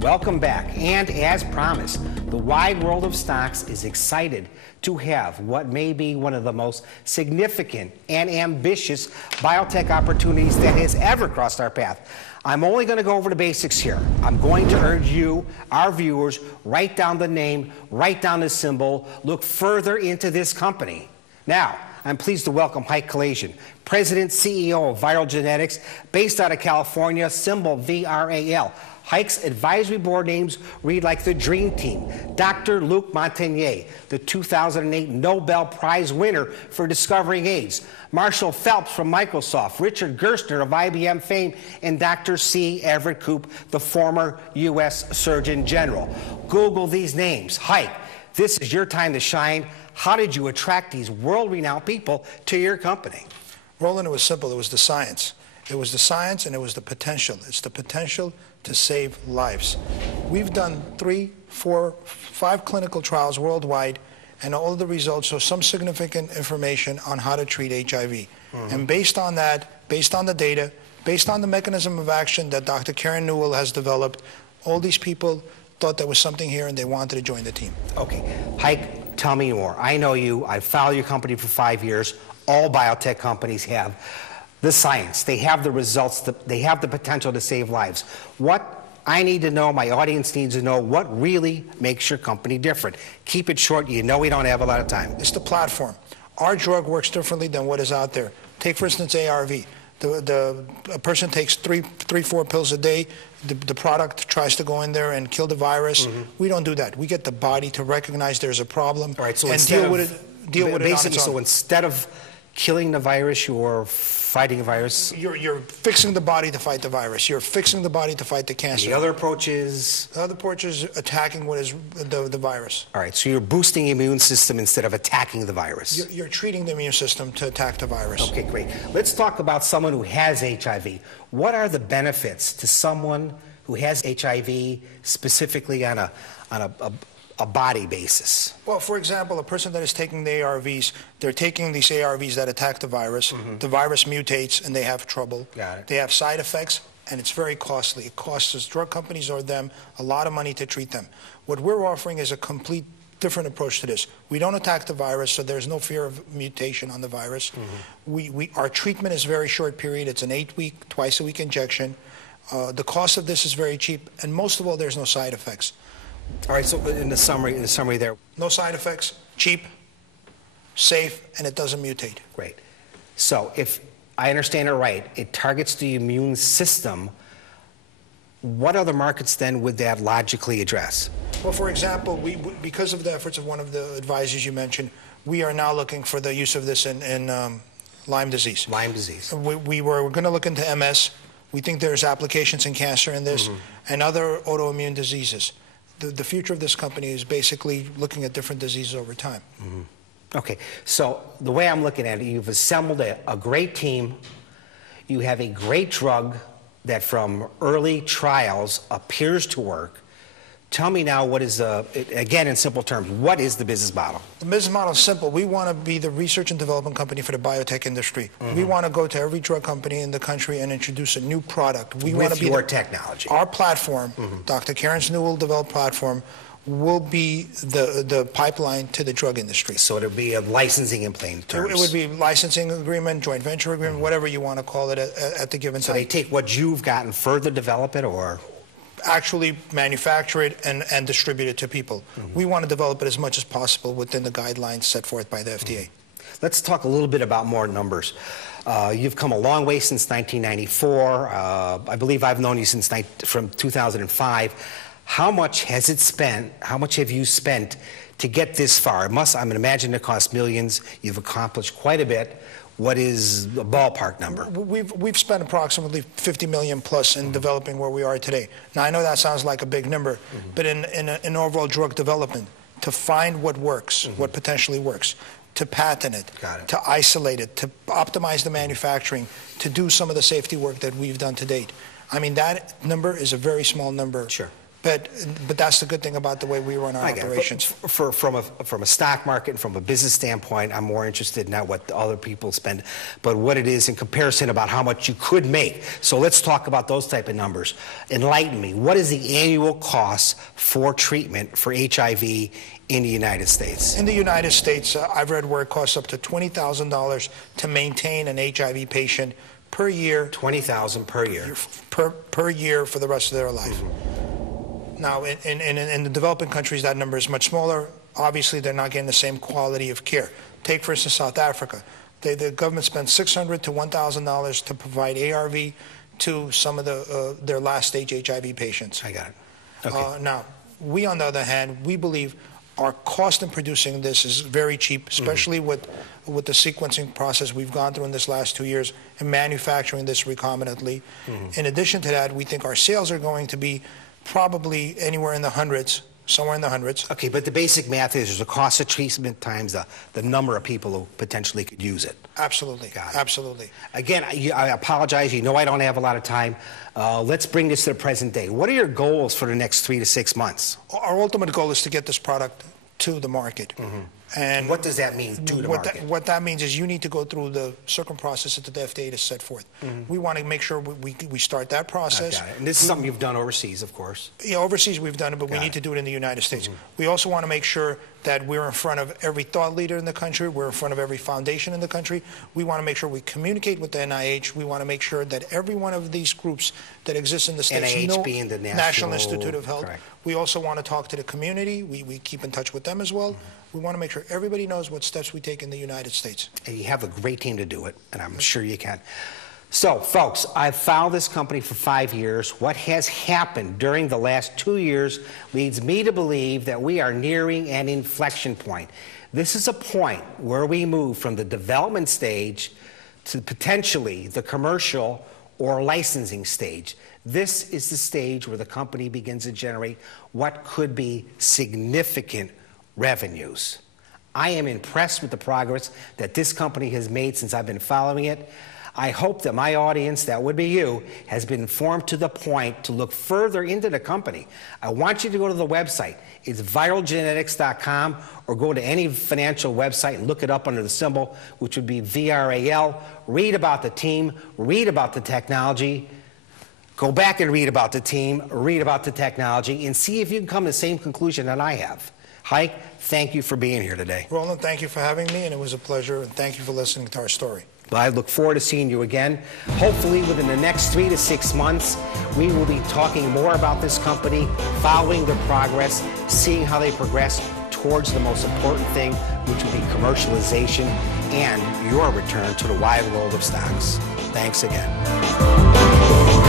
Welcome back, and as promised, the wide world of stocks is excited to have what may be one of the most significant and ambitious biotech opportunities that has ever crossed our path. I'm only going to go over the basics here. I'm going to urge you, our viewers, write down the name, write down the symbol, look further into this company. Now, I'm pleased to welcome Hayk Kalasian, President, CEO of Viral Genetics, based out of California, symbol VRAL. Hayk's advisory board names read like the Dream Team. Dr. Luc Montagnier, the 2008 Nobel Prize winner for discovering AIDS. Marshall Phelps from Microsoft, Richard Gerstner of IBM fame, and Dr. C. Everett Koop, the former U.S. Surgeon General. Google these names. Hayk, this is your time to shine. How did you attract these world-renowned people to your company? Roland, it was simple. It was the science. It was the science and it was the potential. It's the potential to save lives. We've done 3, 4, 5 clinical trials worldwide, and all of the results show some significant information on how to treat HIV. And based on that, based on the data, based on the mechanism of action that Dr. Karen Newell has developed, all these people thought there was something here and they wanted to join the team. Okay, Hayk, tell me more. I know you. I've followed your company for 5 years. All biotech companies have the science. They have the results. They have the potential to save lives. What I need to know, my audience needs to know, what really makes your company different. Keep it short. You know we don't have a lot of time. It's the platform. Our drug works differently than what is out there. Take, for instance, ARV. A person takes 3, 4 pills a day. The product tries to go in there and kill the virus. We don't do that. We get the body to recognize there's a problem and deal with it on its own. So instead of killing the virus, you're fighting a virus? You're fixing the body to fight the virus. You're fixing the body to fight the cancer. The other approach is? The other approach is attacking what is the virus. All right, so you're boosting the immune system instead of attacking the virus. You're treating the immune system to attack the virus. Okay, great. Let's talk about someone who has HIV. What are the benefits to someone who has HIV, specifically on a body basis? Well, for example, a person that is taking the ARVs, they're taking these ARVs that attack the virus. The virus mutates and they have trouble. Got it. They have side effects and it's very costly. It costs us, drug companies or them, a lot of money to treat them. What we're offering is a complete different approach to this. We don't attack the virus, so there's no fear of mutation on the virus. Our treatment is very short period. It's an 8-week, twice-a-week injection. The cost of this is very cheap, and most of all, there's no side effects. All right, so in the summary there. No side effects, cheap, safe, and it doesn't mutate. Great. So if I understand it right, it targets the immune system. What other markets then would that logically address? Well, for example, because of the efforts of one of the advisors you mentioned, we are now looking for the use of this in Lyme disease. Lyme disease. We're going to look into MS. We think there's applications in cancer in this and other autoimmune diseases. The future of this company is basically looking at different diseases over time. Okay, so the way I'm looking at it, you've assembled a great team. You have a great drug that from early trials appears to work. Tell me now, what is again in simple terms, what is the business model? The business model is simple. We want to be the research and development company for the biotech industry. We want to go to every drug company in the country and introduce a new product. We want to be your technology. Our platform, Dr. Karen Newell developed platform, will be the pipeline to the drug industry. So it'll be a licensing in plain terms. It would be licensing agreement, joint venture agreement, whatever you want to call it at the given time. So they take what you've got and further develop it, or? Actually manufacture it and distribute it to people. We want to develop it as much as possible within the guidelines set forth by the FDA. Let's talk a little bit about more numbers. You've come a long way since 1994. I believe I've known you from 2005. How much has it spent? How much have you spent to get this far? I'm going to imagine it costs millions. You've accomplished quite a bit. What is the ballpark number? We've spent approximately $50 million plus in developing where we are today. Now, I know that sounds like a big number, but in overall drug development, to find what works, what potentially works, to patent it, to isolate it, to optimize the manufacturing, to do some of the safety work that we've done to date. I mean, that number is a very small number But that's the good thing about the way we run our operations. From a stock market and from a business standpoint, I'm more interested in not what other people spend, but what it is in comparison about how much you could make. So let's talk about those type of numbers. Enlighten me. What is the annual cost for treatment for HIV in the United States? In the United States, I've read where it costs up to $20,000 to maintain an HIV patient per year. $20,000 per year. Per year for the rest of their life. Now, in the developing countries, that number is much smaller. Obviously, they're not getting the same quality of care. Take, for instance, South Africa. The government spends $600 to $1,000 to provide ARV to some of their last-stage HIV patients. I got it. Okay. Now, we, on the other hand, we believe our cost in producing this is very cheap, especially with the sequencing process we've gone through in this last 2 years and manufacturing this recombinantly. In addition to that, we think our sales are going to be probably anywhere in the hundreds, somewhere in the hundreds. Okay, but the basic math is there's a cost of treatment times the number of people who potentially could use it. Absolutely. Got it. Absolutely. Again, I apologize. You know I don't have a lot of time. Let's bring this to the present day. What are your goals for the next 3 to 6 months? Our ultimate goal is to get this product to the market. And what does that mean, to the market? What that means is you need to go through the certain process that the FDA has set forth. We want to make sure we start that process. And this is something you've done overseas, of course. Yeah, overseas we've done it, but we need to do it in the United States. We also want to make sure that we're in front of every thought leader in the country. We're in front of every foundation in the country. We want to make sure we communicate with the NIH. We want to make sure that every one of these groups that exist in the States NIH being the National Institute of Health. Correct. We also want to talk to the community. We keep in touch with them as well. We want to make sure everybody knows what steps we take in the United States. And you have a great team to do it, and I'm sure you can. So, folks, I've followed this company for 5 years. What has happened during the last 2 years leads me to believe that we are nearing an inflection point. This is a point where we move from the development stage to potentially the commercial or licensing stage. This is the stage where the company begins to generate what could be significant revenues. I am impressed with the progress that this company has made since I've been following it. I hope that my audience, that would be you, has been informed to the point to look further into the company. I want you to go to the website. It's viralgenetics.com, or go to any financial website and look it up under the symbol, which would be VRAL. Read about the team, read about the technology. Go back and read about the team, read about the technology, and see if you can come to the same conclusion that I have. Hike, thank you for being here today. Roland, thank you for having me, and it was a pleasure, and thank you for listening to our story. Well, I look forward to seeing you again. Hopefully within the next 3 to 6 months, we will be talking more about this company, following their progress, seeing how they progress towards the most important thing, which will be commercialization and your return to the wide world of stocks. Thanks again.